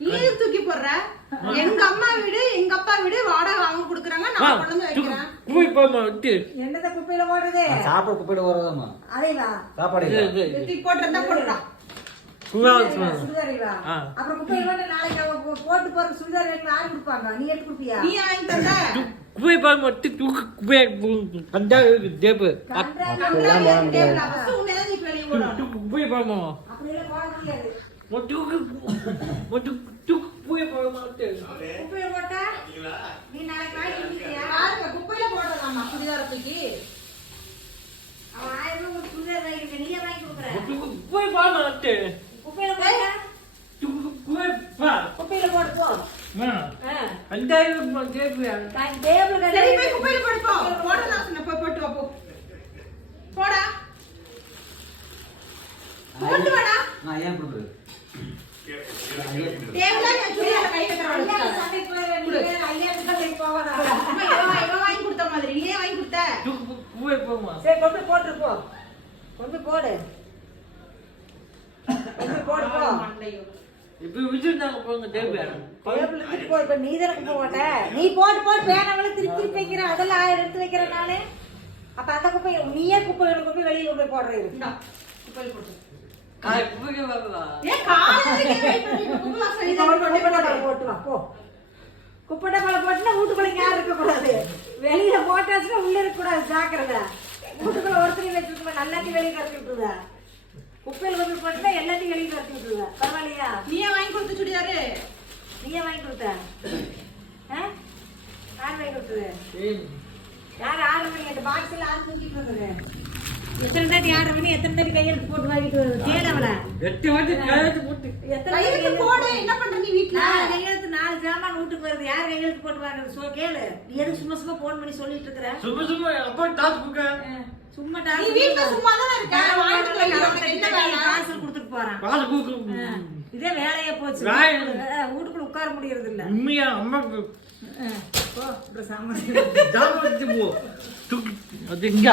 நீ தூக்கி போடுற எங்க அம்மா வீடு எங்க அப்பா வீடு வாடகை அவங்க குடுக்குறாங்க நான் கொண்டு வந்து வைக்கிறேன் போய் போமா விட்டு என்னத குப்பையில போடுறது சாப்பாடு குப்பையில போறதாமா அதைவா சாப்பாடு தூக்கி போட்டுறதா போடுறா சுடிதாரிவா அப்புறம் குப்பையில போட்டு நாளைக்கு போட்டு போற சுடிதார் எனக்கு யாரு கொடுப்பாங்க நீ எடுத்து கொடுப்பியா நீ வாங்கி தந்த போய் போய் மட்டும் தூக்கு போய் கண்டா தேப்பு டேபிள் அப்ப உன்னை நீ வெளிய போடணும் போய் போமா அப்படி எல்லாம் போட முடியாது மட்டும் போய் போக மாட்டேன் குப்பையில போட்டா நீ நாளைக்கு வாங்கி கொடுப்பியா பாருங்க குப்பையில போடலாமா சுடிதார தூக்கி அவன் 1000 ரூபாய் ஒரு சுடிதார் வாங்கி நீயே வாங்கி கொடுக்குற போய் போக மாட்டேன் குப்பையில போட்டா போய் பா குப்பையில போடு போ அந்த தேப்பு டேபிள் சரி போய் குப்பையில போடு போ போடலாம் சொன்ன போய் போட்டு வா போ போடா போட்டு வாடா நான் ஏன் கொடுக்குறது டேபிள்ல நான் சுடிதார கை வைக்கறவள சண்டை போற நீ ஐயாயிரம் ரூபாய் போவாடா இவ வாங்கி கொடுத்த மாதிரி நீ வாங்கி கொடுத்த போய் போமா சரி கொண்டு போட்டு போ கொண்டு போடு கொண்டு போடு போ இப்ப விட்டுட்டாங்க போங்க தேப்பு டேபிள் திருப்பி போ இப்ப நீ தான குப்பை போட்ட நீ போட்டு போட்டு பேனாவள திருப்பி திருப்பி வைக்கிற அதெல்லாம் 1000 எடுத்து வைக்கிறேன் நானு அப்ப அந்த குப்பை நீயே குப்பை வெளிய போய் போடுறது இந்தா குப்பையில போட்டு காய் போய் வாங்கடா ஏ காலையில வெயிட் பண்ணிட்டு குப்பை வாசல் இத போட்டு வா போ குப்பை டப்பால போட்டுனா வீட்டுக்குள்ள யாரும் இருக்க கூடாது வெளியில போட்டாச்சுன்னா உள்ள இருக்க கூடாது ஜாக்கிரதை வீட்டுக்குள்ள ஒருத்தரையும் வச்சிருக்க எல்லாத்தையும் வெளியே கறக்கி விட்டுருதா குப்பையில வந்து போட்டுனா எல்லாத்தையும் வெளியே கறக்கி விட்டுருதா பரவாயில்லையா நீயே வாங்கி கொடுத்த சுடிதாரு நீயே வாங்கி கொடுத்த யார் வாங்கி கொடுத்தது யார் 6 மணி அந்த பாக்ஸ்ல 6 மணிக்கு வந்தது எத்தனை தாட்டி 6 மணி எத்தனை தாட்டி கையெழுத்து போட்டு வாங்கிட்டு வருது கேளவள 8 வாட்டி கையெழுத்து போட்டு எத்தனை கையெழுத்து போடு என்ன பண்ற நீ வீட்ல கையெழுத்து 4 ஜாமான் வீட்டுக்கு வருது யார் கையெழுத்து போட்டு வாங்குறது சோ கேளு நீ எதுக்கு சும்மா சும்மா போன் பண்ணி சொல்லிட்டு இருக்கற சும்மா அப்பா டாஸ் புக்க சும்மா நீ வீட்ல சும்மா தான் இருக்க வாங்கிட்டு போய் நமக்கு என்ன வேலை பார்சல் கொடுத்துட்டு போறான் பால் புக்கு இதே வேலையே போச்சு வேலை. வீட்டுக்குள்ள உட்கார முடியறது இல்ல உண்மையா அம்மா போ சாமான் ஜாம வச்சு போ அது எங்க